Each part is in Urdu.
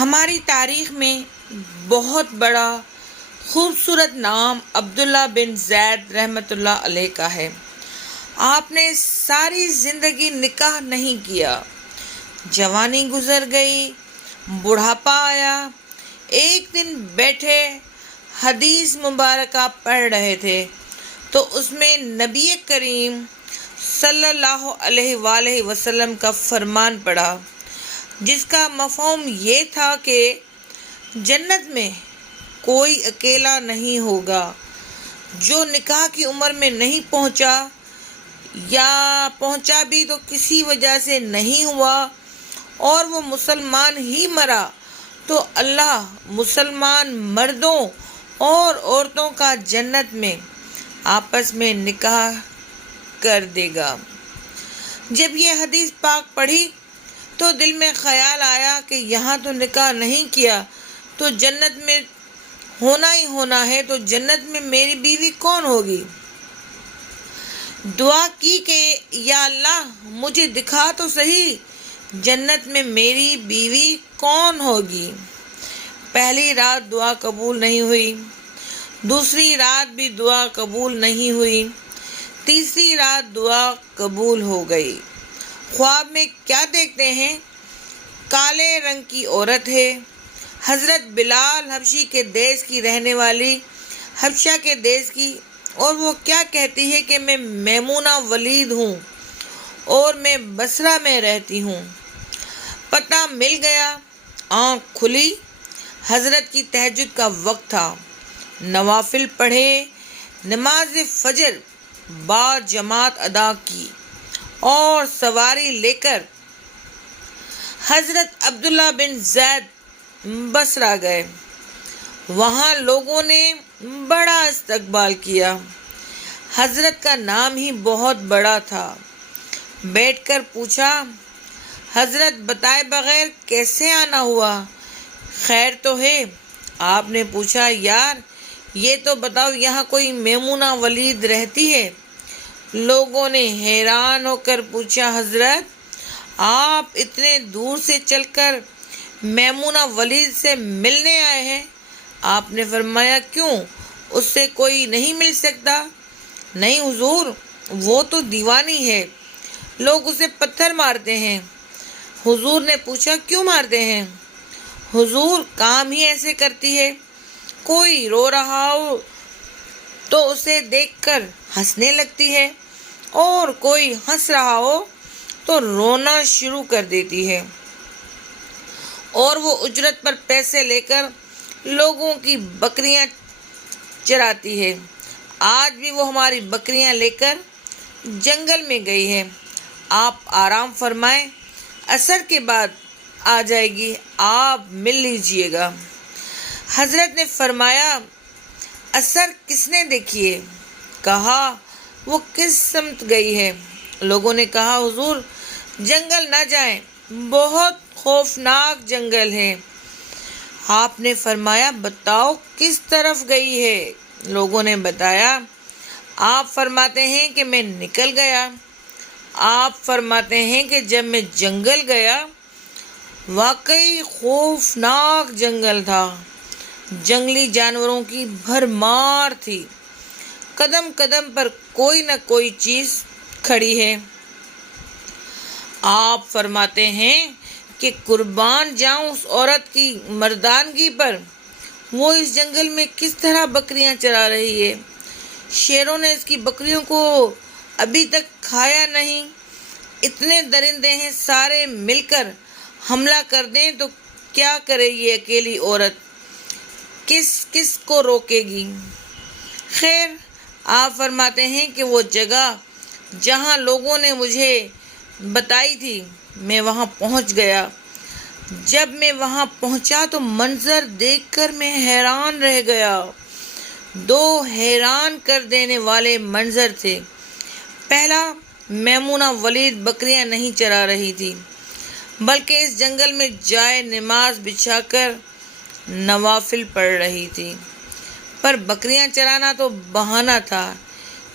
ہماری تاریخ میں بہت بڑا خوبصورت نام عبداللہ بن زید رحمۃ اللہ علیہ کا ہے۔ آپ نے ساری زندگی نکاح نہیں کیا، جوانی گزر گئی، بڑھاپا آیا۔ ایک دن بیٹھے حدیث مبارکہ پڑھ رہے تھے تو اس میں نبی کریم صلی اللہ علیہ وآلہ وسلم کا فرمان پڑھا، جس کا مفہوم یہ تھا کہ جنت میں کوئی اکیلا نہیں ہوگا۔ جو نکاح کی عمر میں نہیں پہنچا یا پہنچا بھی تو کسی وجہ سے نہیں ہوا اور وہ مسلمان ہی مرا تو اللہ مسلمان مردوں اور عورتوں کا جنت میں آپس میں نکاح کر دے گا۔ جب یہ حدیث پاک پڑھی تو دل میں خیال آیا کہ یہاں تو نکاح نہیں کیا تو جنت میں ہونا ہی ہونا ہے، تو جنت میں میری بیوی کون ہوگی؟ دعا کی کہ یا اللہ مجھے دکھا تو صحیح جنت میں میری بیوی کون ہوگی۔ پہلی رات دعا قبول نہیں ہوئی، دوسری رات بھی دعا قبول نہیں ہوئی، تیسری رات دعا قبول ہو گئی۔ خواب میں کیا دیکھتے ہیں؟ کالے رنگ کی عورت ہے، حضرت بلال حبشی کے دیس کی رہنے والی، حبشہ کے دیس کی، اور وہ کیا کہتی ہے کہ میں میمونہ ولید ہوں اور میں بصرہ میں رہتی ہوں۔ پتہ مل گیا، آنکھ کھلی، حضرت کی تہجد کا وقت تھا، نوافل پڑھے، نماز فجر با جماعت ادا کی اور سواری لے کر حضرت عبداللہ بن زید بصرہ گئے۔ وہاں لوگوں نے بڑا استقبال کیا، حضرت کا نام ہی بہت بڑا تھا۔ بیٹھ کر پوچھا، حضرت بتائے بغیر کیسے آنا ہوا؟ خیر تو ہے؟ آپ نے پوچھا، یار یہ تو بتاؤ یہاں کوئی میمونہ ولید رہتی ہے؟ لوگوں نے حیران ہو کر پوچھا، حضرت آپ اتنے دور سے چل کر میمونہ ولید سے ملنے آئے ہیں؟ آپ نے فرمایا، کیوں اس سے کوئی نہیں مل سکتا؟ نہیں حضور، وہ تو دیوانی ہے، لوگ اسے پتھر مارتے ہیں۔ حضور نے پوچھا، کیوں مارتے ہیں؟ حضور کام ہی ایسے کرتی ہے، کوئی رو رہا ہو تو اسے دیکھ کر ہنسنے لگتی ہے اور کوئی ہنس رہا ہو تو رونا شروع کر دیتی ہے، اور وہ اجرت پر پیسے لے کر لوگوں کی بکریاں چراتی ہے۔ آج بھی وہ ہماری بکریاں لے کر جنگل میں گئی ہے، آپ آرام فرمائیں، عصر کے بعد آ جائے گی، آپ مل لیجئے گا۔ حضرت نے فرمایا، عصر کس نے دیکھی ہے؟ کہا، وہ کس سمت گئی ہے؟ لوگوں نے کہا، حضور جنگل نہ جائیں، بہت خوفناک جنگل ہے۔ آپ نے فرمایا، بتاؤ کس طرف گئی ہے؟ لوگوں نے بتایا۔ آپ فرماتے ہیں کہ میں نکل گیا۔ آپ فرماتے ہیں کہ جب میں جنگل گیا، واقعی خوفناک جنگل تھا، جنگلی جانوروں کی بھرمار تھی، قدم قدم پر کوئی نہ کوئی چیز کھڑی ہے۔ آپ فرماتے ہیں کہ قربان جاؤں اس عورت کی مردانگی پر، وہ اس جنگل میں کس طرح بکریاں چرا رہی ہے، شیروں نے اس کی بکریوں کو ابھی تک کھایا نہیں، اتنے درندے ہیں، سارے مل کر حملہ کر دیں تو کیا کرے یہ اکیلی عورت، کس کس کو روکے گی؟ خیر، آپ فرماتے ہیں کہ وہ جگہ جہاں لوگوں نے مجھے بتائی تھی میں وہاں پہنچ گیا۔ جب میں وہاں پہنچا تو منظر دیکھ کر میں حیران رہ گیا۔ دو حیران کر دینے والے منظر تھے۔ پہلا، میمونہ ولید بکریاں نہیں چرا رہی تھی، بلکہ اس جنگل میں جائے نماز بچھا کر نوافل پڑھ رہی تھی۔ پر بکریاں چرانا تو بہانہ تھا،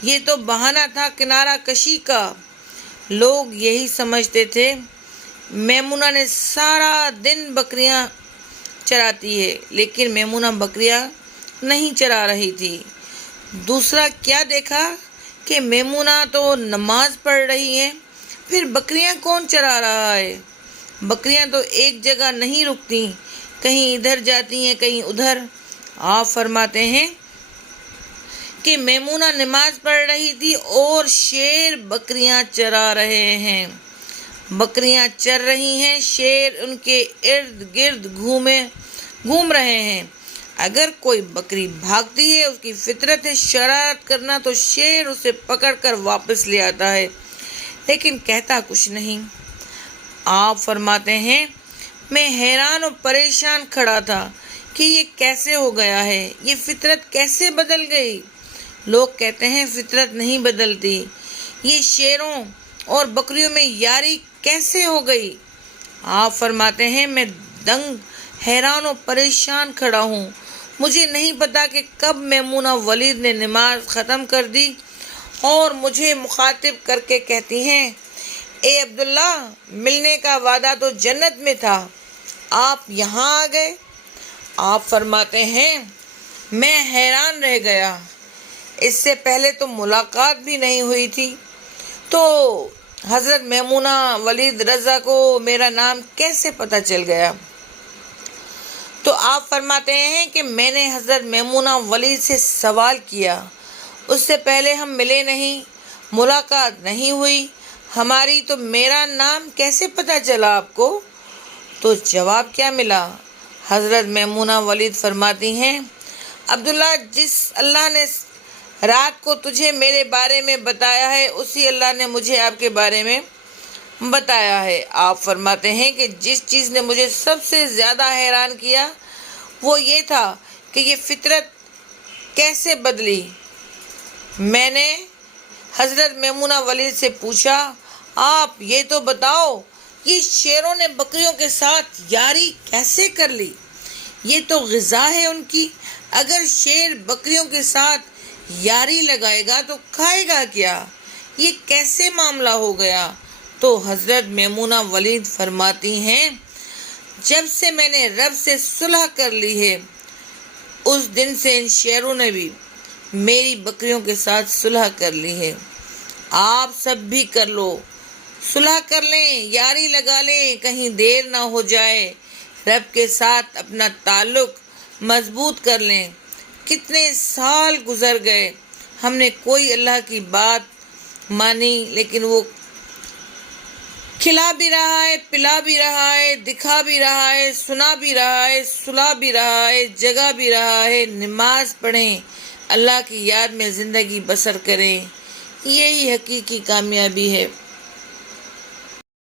یہ تو بہانہ تھا کنارہ کشی کا۔ لوگ یہی سمجھتے تھے۔ میمونہ نے سارا دن بکریاں چراتی ہے، لیکن میمونہ بکریاں نہیں چرا رہی تھی۔ دوسرا کیا دیکھا کہ میمونہ تو نماز پڑھ رہی ہے، پھر بکریاں کون چرا رہا ہے؟ بکریاں تو ایک جگہ نہیں رکتی، کہیں ادھر جاتی ہیں کہیں ادھر۔ آپ فرماتے ہیں کہ میمونہ نماز پڑھ رہی تھی اور شیر بکریاں چرا رہے ہیں۔ بکریاں چر رہی ہیں، شیر ان کے ارد گرد گھوم رہے ہیں۔ اگر کوئی بکری بھاگتی ہے، اس کی فطرت ہے شرارت کرنا، تو شیر اسے پکڑ کر واپس لے آتا ہے، لیکن کہتا کچھ نہیں۔ آپ فرماتے ہیں میں حیران و پریشان کھڑا تھا کہ یہ کیسے ہو گیا ہے، یہ فطرت کیسے بدل گئی؟ لوگ کہتے ہیں فطرت نہیں بدلتی، یہ شیروں اور بکریوں میں یاری کیسے ہو گئی؟ آپ فرماتے ہیں میں دنگ حیران و پریشان کھڑا ہوں۔ مجھے نہیں پتا کہ کب میمونہ ولید نے نماز ختم کر دی اور مجھے مخاطب کر کے کہتی ہیں، اے عبداللہ، ملنے کا وعدہ تو جنت میں تھا، آپ یہاں آ گئے۔ آپ فرماتے ہیں میں حیران رہ گیا، اس سے پہلے تو ملاقات بھی نہیں ہوئی تھی، تو حضرت میمونہ ولید رضا کو میرا نام کیسے پتہ چل گیا؟ تو آپ فرماتے ہیں کہ میں نے حضرت میمونہ ولید سے سوال کیا، اس سے پہلے ہم ملے نہیں، ملاقات نہیں ہوئی ہماری، تو میرا نام کیسے پتہ چلا آپ کو؟ تو جواب کیا ملا؟ حضرت میمونہ ولید فرماتی ہیں، عبداللہ، جس اللہ نے رات کو تجھے میرے بارے میں بتایا ہے، اسی اللہ نے مجھے آپ کے بارے میں بتایا ہے۔ آپ فرماتے ہیں کہ جس چیز نے مجھے سب سے زیادہ حیران کیا وہ یہ تھا کہ یہ فطرت کیسے بدلی۔ میں نے حضرت میمونہ ولید سے پوچھا، آپ یہ تو بتاؤ، یہ شیروں نے بکریوں کے ساتھ یاری کیسے کر لی؟ یہ تو غذا ہے ان کی، اگر شیر بکریوں کے ساتھ یاری لگائے گا تو کھائے گا کیا؟ یہ کیسے معاملہ ہو گیا؟ تو حضرت میمونہ ولید فرماتی ہیں، جب سے میں نے رب سے صلح کر لی ہے، اس دن سے ان شیروں نے بھی میری بکریوں کے ساتھ صلح کر لی ہے۔ آپ سب بھی کر لو، صلح کر لیں، یاری لگا لیں، کہیں دیر نہ ہو جائے، رب کے ساتھ اپنا تعلق مضبوط کر لیں۔ کتنے سال گزر گئے، ہم نے کوئی اللہ کی بات مانی، لیکن وہ کھلا بھی رہا ہے، پلا بھی رہا ہے، دکھا بھی رہا ہے، سنا بھی رہا ہے، سلا بھی رہا ہے، جگا بھی رہا ہے۔ نماز پڑھیں، اللہ کی یاد میں زندگی بسر کریں، یہی حقیقی کامیابی ہے۔